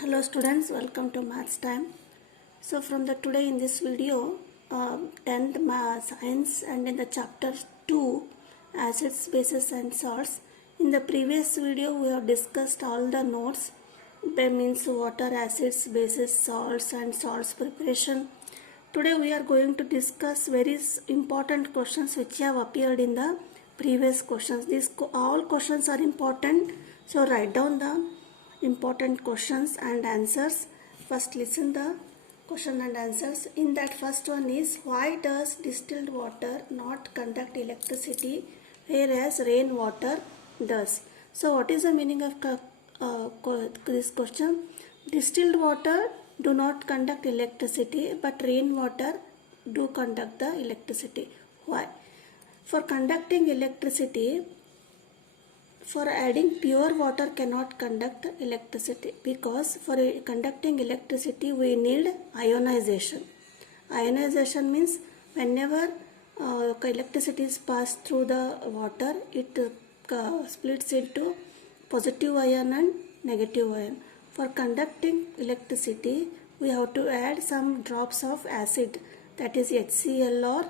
Hello students, welcome to maths time. So from the today in this video, 10th science and in the chapter 2 acids, bases and salts. In the previous video we have discussed all the notes, that means water, acids, bases, salts and salts preparation. Today we are going to discuss very important questions which have appeared in the previous questions. These all questions are important, so write down the important questions and answers. First listen the question and answers. In that first one is, why does distilled water not conduct electricity whereas rainwater does? So what is the meaning of this question? Distilled water do not conduct electricity, but rainwater do conduct the electricity. Why? For conducting electricity, for adding pure water cannot conduct electricity, because for conducting electricity we need ionization. Ionization means whenever electricity is passed through the water, it splits into positive ion and negative ion. For conducting electricity we have to add some drops of acid, that is HCl or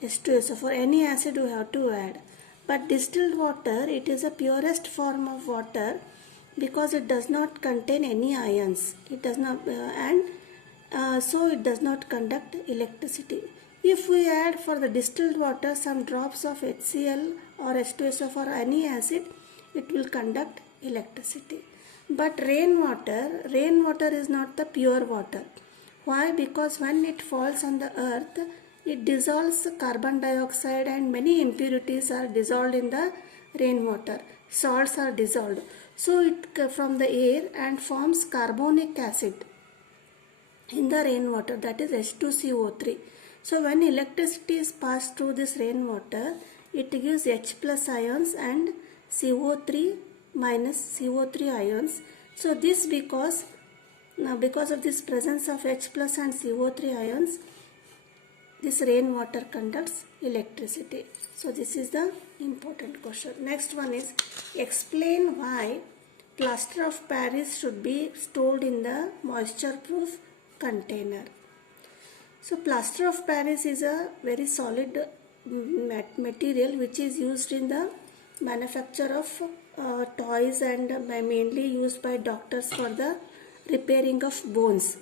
H2SO. For any acid we have to add. But distilled water, it is the purest form of water because it does not contain any ions. It does not, so it does not conduct electricity. If we add for the distilled water some drops of HCl or H2SO for any acid, it will conduct electricity. But rainwater is not the pure water. Why? Because when it falls on the earth, it dissolves carbon dioxide and many impurities are dissolved in the rainwater. Salts are dissolved. So it from the air and forms carbonic acid in the rainwater, that is H2CO3. So when electricity is passed through this rainwater, it gives H plus ions and CO3 minus CO3 ions. So this because of this presence of H plus and CO3 ions, this rainwater conducts electricity. So this is the important question. Next one is, explain why plaster of Paris should be stored in the moisture proof container. So plaster of Paris is a very solid material which is used in the manufacture of toys and mainly used by doctors for the repairing of bones.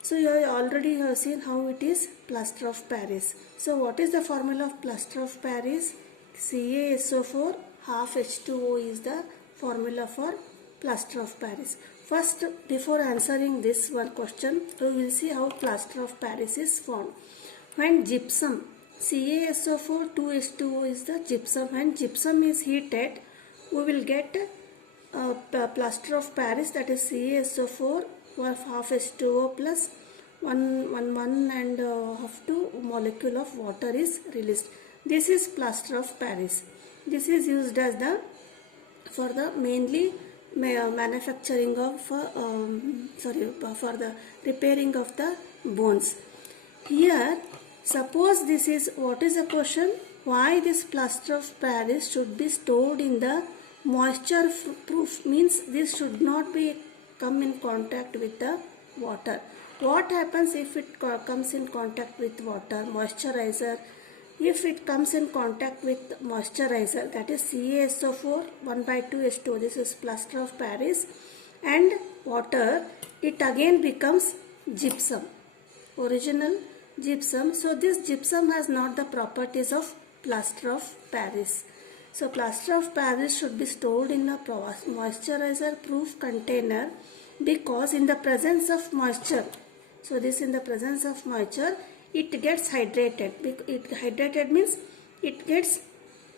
So you already have seen how it is plaster of Paris. So what is the formula of plaster of Paris? CaSO4 half H2O is the formula for plaster of Paris. First, before answering this one question, we will see how plaster of Paris is formed. When gypsum, CaSO4 2H2O is the gypsum. When gypsum is heated, we will get plaster of Paris, that is CaSO4 half H2O plus 1 and half 2 molecule of water is released. This is plaster of Paris. This is used as for the mainly manufacturing of for the repairing of the bones. Here, suppose this is, what is the question? Why this plaster of Paris should be stored in the moisture proof, means this should not be come in contact with the water. What happens if it comes in contact with water? Moisturizer. If it comes in contact with moisturizer, that is CaSO4 1/2H2O, this is plaster of Paris, and water, it again becomes gypsum, original gypsum. So this gypsum has not the properties of plaster of Paris. So plaster of Paris should be stored in a moisturizer proof container, because in the presence of moisture, so this in the presence of moisture, it gets hydrated. Hydrated means it gets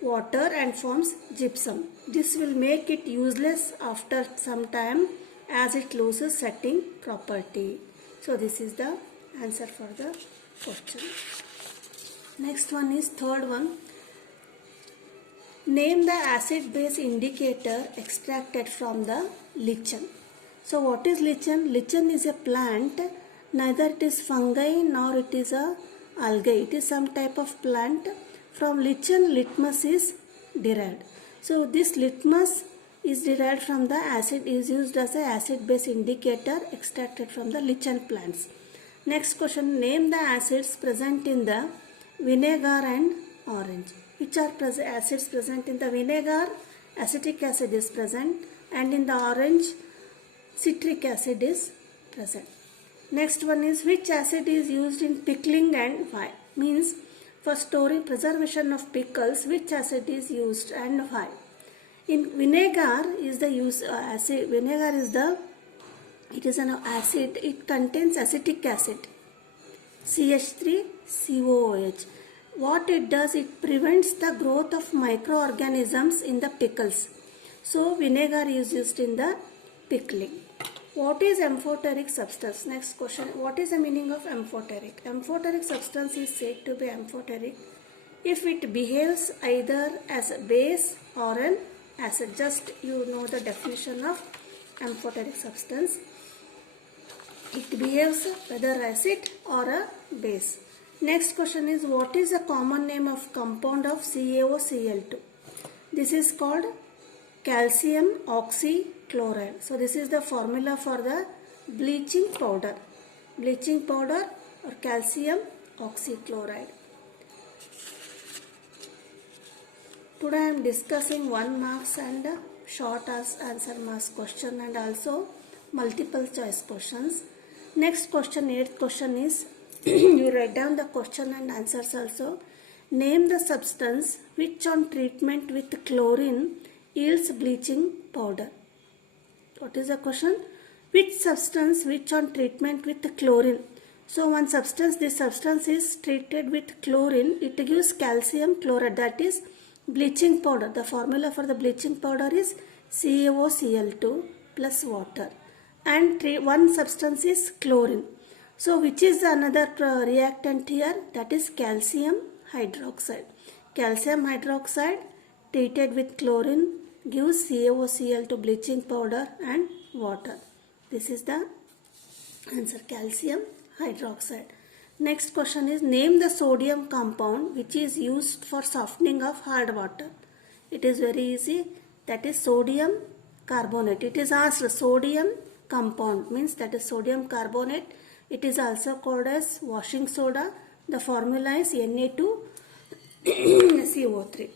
water and forms gypsum. This will make it useless after some time as it loses setting property. So this is the answer for the question. Next one is third one. Name the acid base indicator extracted from the lichen. So what is lichen? Lichen is a plant, neither it is fungi nor it is a algae. It is some type of plant. From lichen, litmus is derived. So this litmus is derived from the acid, is used as a acid base indicator extracted from the lichen plants. Next question, name the acids present in the vinegar and orange. Which are acids present in the vinegar? Acetic acid is present, and in the orange citric acid is present. Next one is, which acid is used in pickling and why? Means for storing, preservation of pickles, which acid is used and why? In vinegar is the use acid. Vinegar is the, it is an acid. It contains acetic acid, CH3COOH. What it does, it prevents the growth of microorganisms in the pickles. So vinegar is used in the pickling. What is amphoteric substance? Next question. What is the meaning of amphoteric? Amphoteric substance is said to be amphoteric if it behaves either as a base or an acid. Just you know the definition of amphoteric substance. It behaves whether acid or a base. Next question is, what is the common name of compound of CaOCl2? This is called calcium oxychloride. So this is the formula for the bleaching powder. Bleaching powder or calcium oxychloride. Today I am discussing 1 marks and short answer marks question and also multiple choice questions. Next question, 8th question is, you write down the question and answers also. Name the substance which on treatment with chlorine yields bleaching powder. What is the question? Which substance which on treatment with chlorine? So one substance, this substance is treated with chlorine, it gives calcium chloride, that is bleaching powder. The formula for the bleaching powder is CaOCl2 plus water, and one substance is chlorine. So which is another reactant here? That is calcium hydroxide. Calcium hydroxide treated with chlorine gives CaOCl2 bleaching powder and water. This is the answer, calcium hydroxide. Next question is, name the sodium compound which is used for softening of hard water. It is very easy. That is sodium carbonate. It is asked sodium compound, means that is sodium carbonate. It is also called as washing soda. The formula is Na2CO3.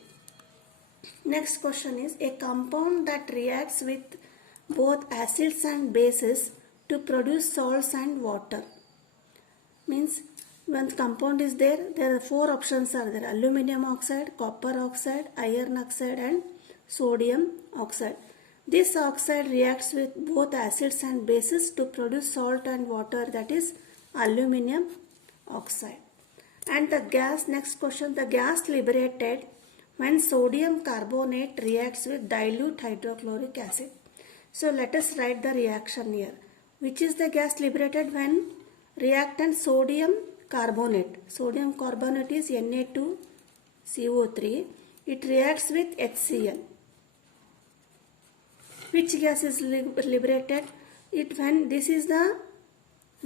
Next question is, a compound that reacts with both acids and bases to produce salts and water. Means when compound is there are 4 options are there: aluminum oxide, copper oxide, iron oxide and sodium oxide. This oxide reacts with both acids and bases to produce salt and water, that is aluminum oxide. And the gas, next question, the gas liberated when sodium carbonate reacts with dilute hydrochloric acid. So let us write the reaction here. Which is the gas liberated? When reactant sodium carbonate. Sodium carbonate is Na2CO3. It reacts with HCl. Which gas is liberated? It when this is the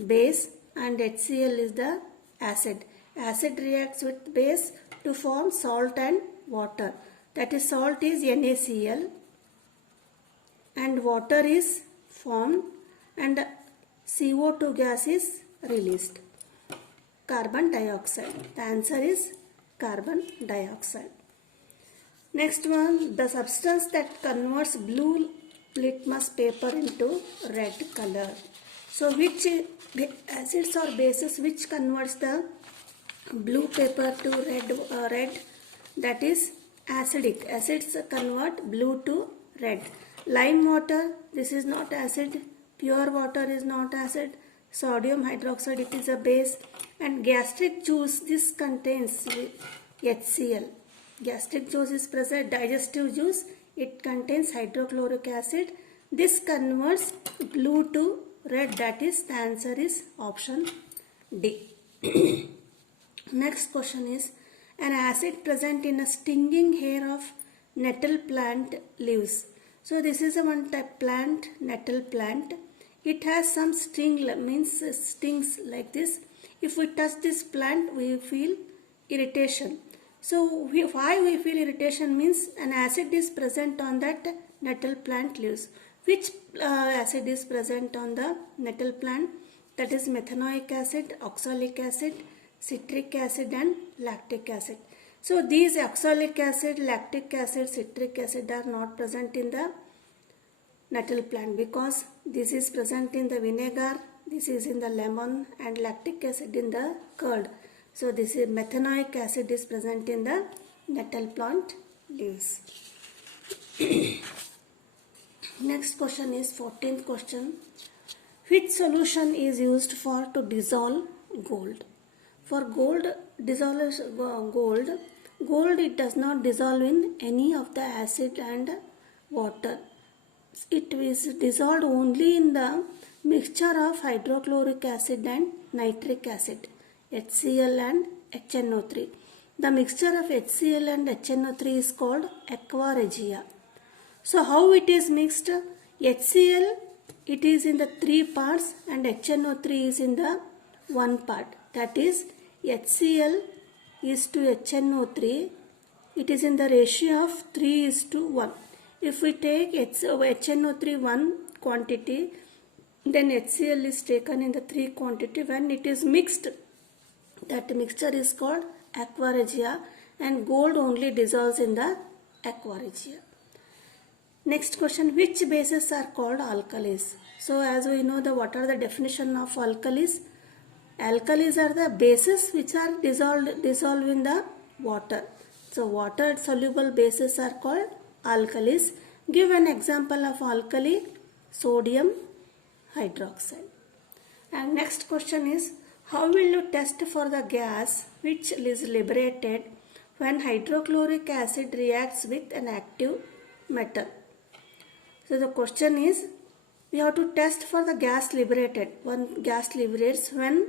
base and HCl is the acid. Acid reacts with base to form salt and water. That is, salt is NaCl and water is formed and CO2 gas is released. Carbon dioxide. The answer is carbon dioxide. Next one, the substance that converts blue litmus paper into red color. So which acids or bases which converts the blue paper to red? That is acidic. Acids convert blue to red. Lime water, this is not acid. Pure water is not acid. Sodium hydroxide, it is a base. And gastric juice, this contains HCl. Gastric juice is present. Digestive juice, it contains hydrochloric acid. This converts blue to red. That is, the answer is option D. Next question is, an acid present in a stinging hair of nettle plant leaves. So this is a one type plant, nettle plant. It has some sting, means stings like this. If we touch this plant, we feel irritation. So why we feel irritation means an acid is present on that nettle plant leaves. Which acid is present on the nettle plant? That is methanoic acid, oxalic acid, citric acid and lactic acid. So these oxalic acid, lactic acid, citric acid are not present in the nettle plant because this is present in the vinegar, this is in the lemon and lactic acid in the curd. So this is methanoic acid is present in the nettle plant leaves. Next question is 14th question. Which solution is used for to dissolve gold? For gold it does not dissolve in any of the acid and water. It is dissolved only in the mixture of hydrochloric acid and nitric acid, HCl and HNO3. The mixture of HCl and HNO3 is called aqua regia. So how it is mixed? HCl it is in the 3 parts and HNO3 is in the 1 part. That is HCl is to HNO3. It is in the ratio of 3:1. If we take HNO3 1 quantity, then HCl is taken in the 3 quantity. When it is mixed, that mixture is called aqua regia and gold only dissolves in the aqua regia. Next question, which bases are called alkalis? So as we know what are the definition of alkalis? Alkalis are the bases which are dissolved in the water. So water soluble bases are called alkalis. Give an example of alkali: sodium hydroxide. And next question is, how will you test for the gas which is liberated when hydrochloric acid reacts with an active metal? So the question is, we have to test for the gas liberated. One gas liberates when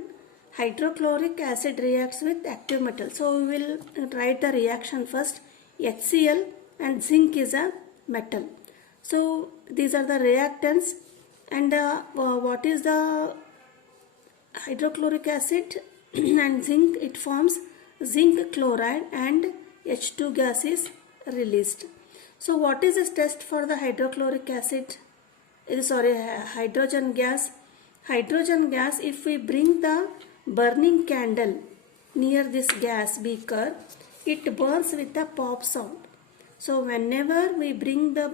hydrochloric acid reacts with active metal. So we will write the reaction first. HCl and zinc is a metal. So these are the reactants. And what is the hydrochloric acid and zinc? It forms zinc chloride and H2 gas is released. So what is this test for the hydrochloric acid? Hydrogen gas. Hydrogen gas, if we bring the burning candle near this gas beaker, it burns with a pop sound. So whenever we bring the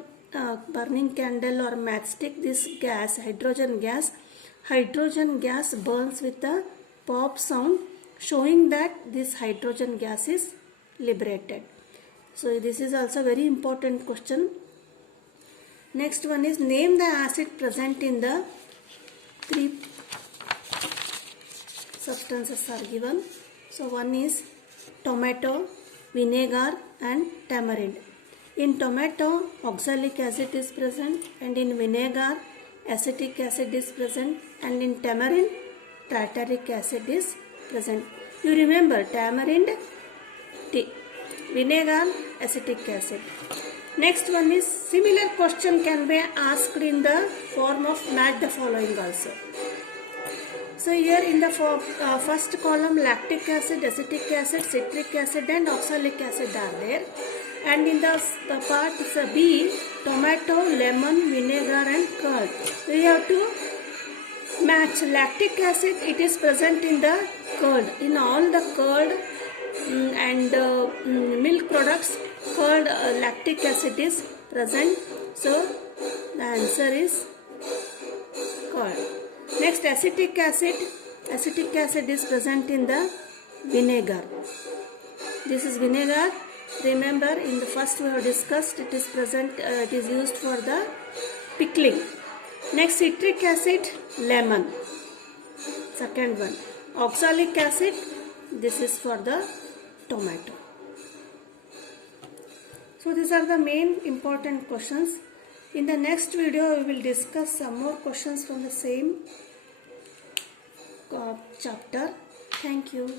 burning candle or matchstick, this gas, hydrogen gas burns with a pop sound, showing that this hydrogen gas is liberated. So this is also very important question. Next one is, name the acid present in the 3 substances are given. So one is tomato, vinegar and tamarind. In tomato, oxalic acid is present, and in vinegar, acetic acid is present, and in tamarind, tartaric acid is present. You remember tamarind, vinegar, acetic acid. Next one is, similar question can be asked in the form of match the following also. So here in the first column, lactic acid, acetic acid, citric acid and oxalic acid are there. And in the part B, tomato, lemon, vinegar and curd. We have to match lactic acid. It is present in the curd. In all the curd and milk products, curd lactic acid is present. So the answer is curd. Next, acetic acid. Acetic acid is present in the vinegar. This is vinegar. Remember, in the first we have discussed, it is present. It is used for the pickling. Next, citric acid, lemon. Second one, oxalic acid. This is for the tomato. So these are the main important questions. In the next video, we will discuss some more questions from the same chapter. Thank you.